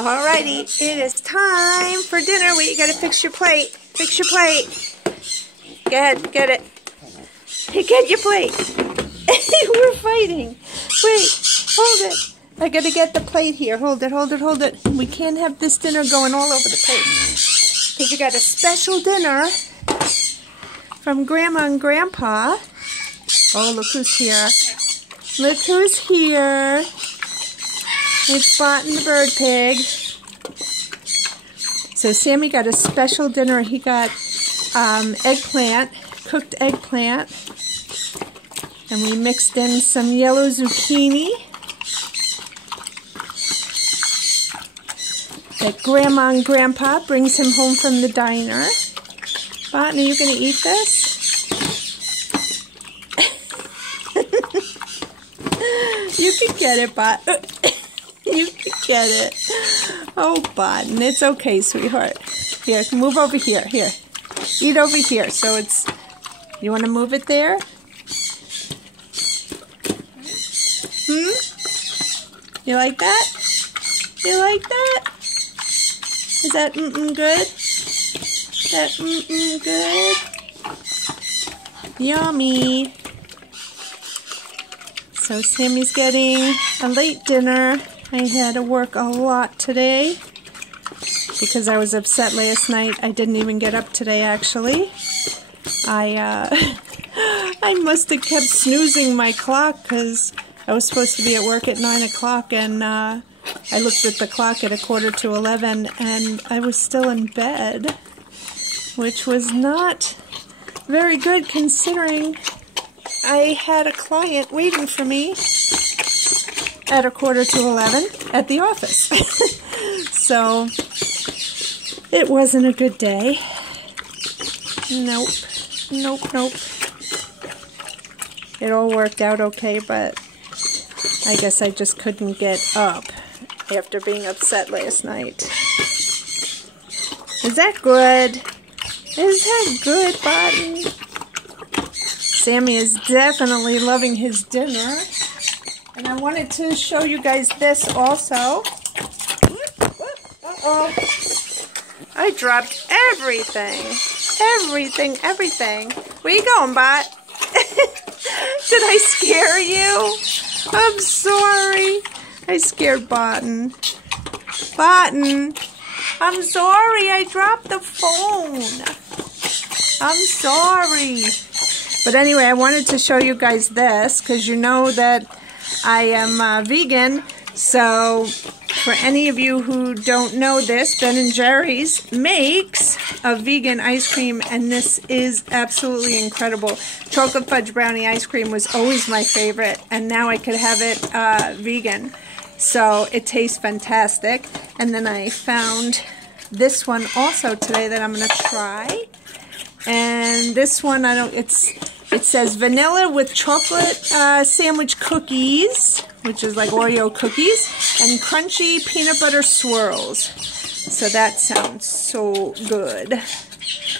Alrighty, it is time for dinner. You gotta fix your plate. Fix your plate. Go ahead, get it. Hey, get your plate. We're fighting. Wait, hold it. I gotta get the plate here. Hold it, hold it, hold it. We can't have this dinner going all over the place. Because you got a special dinner from Grandma and Grandpa. Oh, look who's here. Look who's here. It's Botton the bird pig. So Sammy got a special dinner. He got eggplant, cooked eggplant. And we mixed in some yellow zucchini that Grandma and Grandpa brings him home from the diner. Botton, are you going to eat this? You can get it, Botton. You can get it. Oh, Botton, it's okay, sweetheart. Here, move over here. Here, eat over here. So it's, you want to move it there? You like that? You like that? Is that good? Is that good? Yummy. So Sammy's getting a late dinner. I had to work a lot today because I was upset last night. I didn't even get up today, actually. I must have kept snoozing my clock because I was supposed to be at work at 9 o'clock, and I looked at the clock at 11:15, and I was still in bed, which was not very good considering I had a client waiting for me at 11:15 at the office. So it wasn't a good day. Nope. Nope, nope. It all worked out okay, but I guess I just couldn't get up after being upset last night. Is that good? Is that good, Botton? Sammy is definitely loving his dinner. And I wanted to show you guys this also. Uh-oh. I dropped everything. Everything. Where you going, Bot? Did I scare you? I'm sorry. I scared Botton. Botton, I'm sorry. I dropped the phone. I'm sorry. But anyway, I wanted to show you guys this because you know that I am vegan. So for any of you who don't know this, Ben & Jerry's makes a vegan ice cream, and this is absolutely incredible. Chocolate fudge brownie ice cream was always my favorite, and now I could have it vegan. So it tastes fantastic. And then I found this one also today that I'm going to try. And this one, it says vanilla with chocolate sandwich cookies, which is like Oreo cookies, and crunchy peanut butter swirls. So that sounds so good.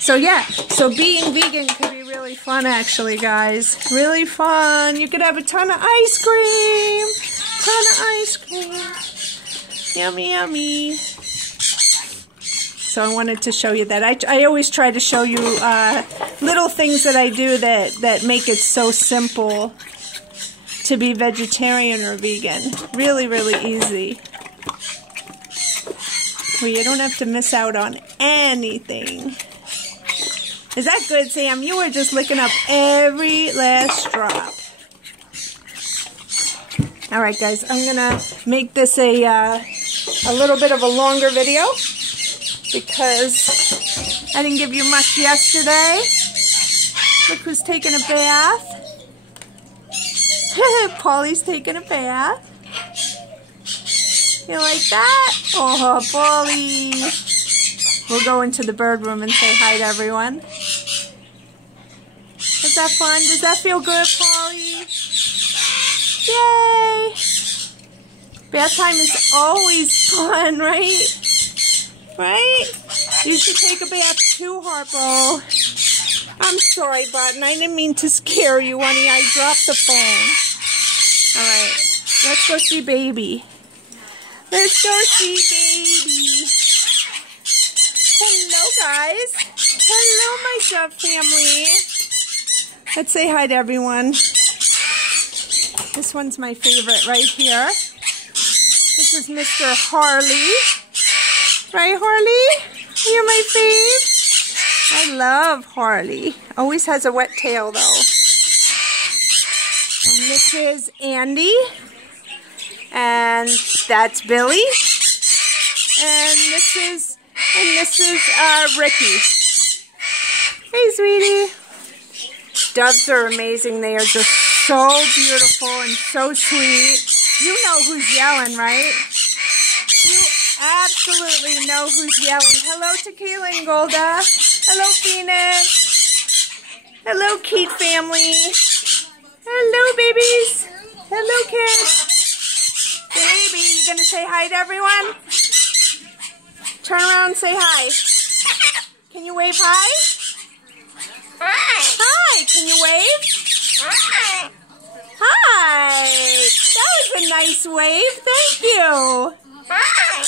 So yeah, so being vegan can be really fun actually, guys. Really fun. You could have a ton of ice cream. Yummy, yummy. So I wanted to show you that. I always try to show you little things that I do that make it so simple to be vegetarian or vegan. Really, really easy. Well, you don't have to miss out on anything. Is that good, Sam? You were just licking up every last drop. All right, guys, I'm gonna make this a little bit of a longer video because I didn't give you much yesterday. Look who's taking a bath. Polly's taking a bath. You like that? Oh, Polly. We'll go into the bird room and say hi to everyone. Is that fun? Does that feel good, Polly? Yay! Bath time is always fun, right? Right? You should take a bath too, Harpo. I'm sorry, Botton. I didn't mean to scare you, honey. I dropped the phone. All right. Let's go see Baby. Let's go see baby. Hello, guys. Hello, my dove family. Let's say hi to everyone. This one's my favorite right here. This is Mr. Harley. Right, Harley? You're my fave. I love Harley. Always has a wet tail, though. And this is Andy. And that's Billy. And this is Ricky. Hey, sweetie. Doves are amazing. They are just so beautiful and so sweet. You know who's yelling, right? You absolutely know who's yelling. Hello to Kayla and Golda. Hello, Phoenix. Hello, Keith family. Hello, babies. Hello, kids. Baby, you gonna say hi to everyone? Turn around and say hi. Can you wave hi? Hi. Can you wave? Hi. That was a nice wave. Thank you. Hi.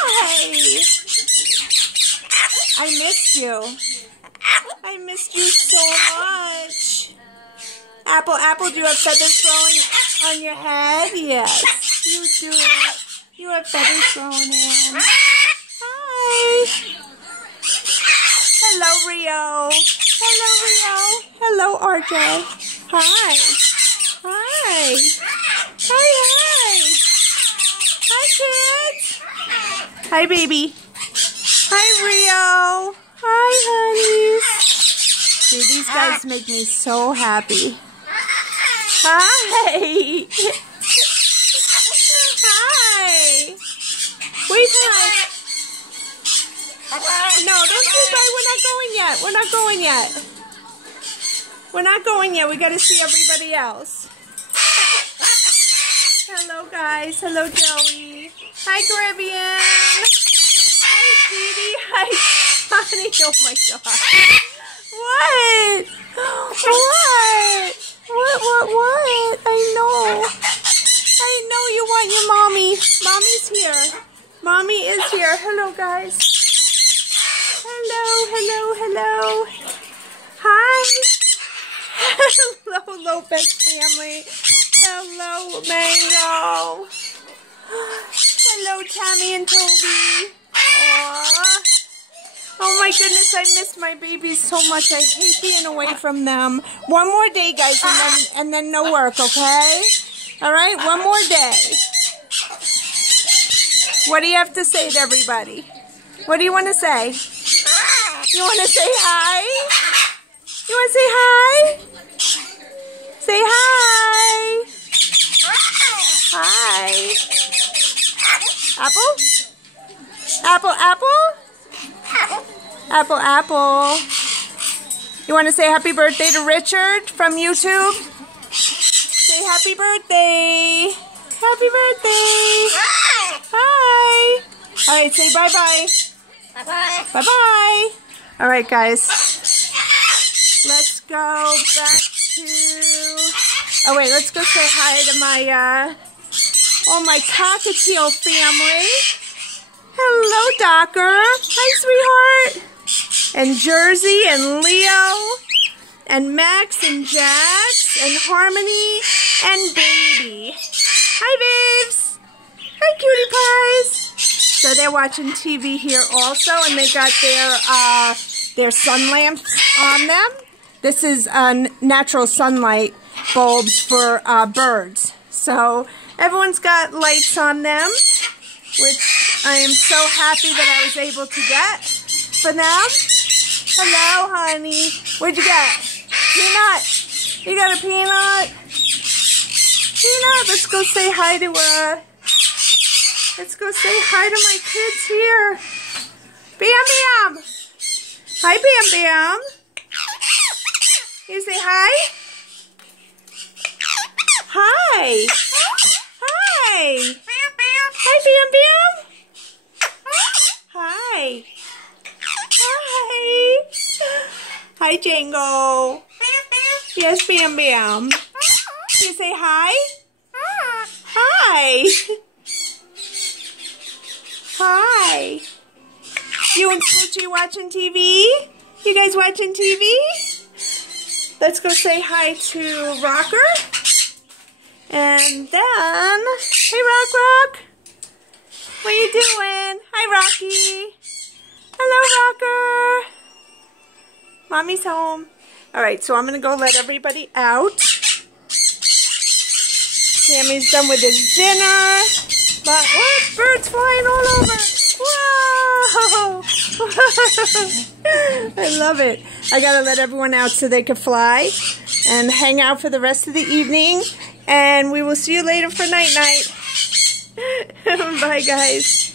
Hi. I missed you. I missed you so much. Apple, do you have feathers growing on your head? Yes, you do. You have feathers growing in. Hi. Hello, Rio. Hello, Rio. Hello, RJ. Hi. Hi. Hi, hi. Hi, kids. Hi, baby. Hi, Rio. Hi, honeys. Dude, these guys make me so happy. Hi. Hi. Wave hi. No, don't say bye. We're not going yet. We're not going yet. We're not going yet. We got to see everybody else. Hello, guys. Hello, Joey. Hi, Caribbean. Hi, sweetie. Hi, honey. Oh, my God. What? What? I know you want your mommy. Mommy's here. Mommy is here. Hello, guys. Hello. Hi. Hello, Lopez family. Hello, Mango. Hello, Tammy and Toby. Aww. Oh my goodness, I miss my babies so much. I hate being away from them. One more day, guys, and then no work, okay? All right, one more day. What do you have to say to everybody? What do you want to say? You want to say hi? You want to say hi? Say hi. Hi. Apple? Apple. You want to say happy birthday to Richard from YouTube? Say happy birthday. Happy birthday. Hi. All right, say bye-bye. Bye-bye. Bye-bye. All right, guys. Let's go back to... Oh, wait, let's go say hi to my cockatiel family. Hello, Docker. Hi, sweetheart. And Jersey and Leo and Max and Jax and Harmony and Baby. Hi, babes. Hi, cutie pies. So they're watching TV here also, and they got their sun lamps on them. This is natural sunlight bulbs for birds. So everyone's got lights on them, which I am so happy that I was able to get for them. Hello, honey. What'd you get? Peanut. You got a peanut? Peanut. Let's go say hi to let's go say hi to my kids here. Bam Bam. Hi, Bam Bam. You say hi? Hi. Hi. Hi, Bam Bam. Hi. Hi. Hi, Django. Yes, Bam Bam. You say hi? Hi. Hi. Hi. You and Smoochie watching TV? You guys watching TV? Let's go say hi to Rocker. And then, hey Rock. What you doing? Hi Rocky. Hello Rocker. Mommy's home. Alright, so I'm going to go let everybody out. Sammy's done with his dinner. But, what? Birds flying all over. Whoa! I love it. I got to let everyone out so they can fly and hang out for the rest of the evening. And we will see you later for night-night. Bye, guys.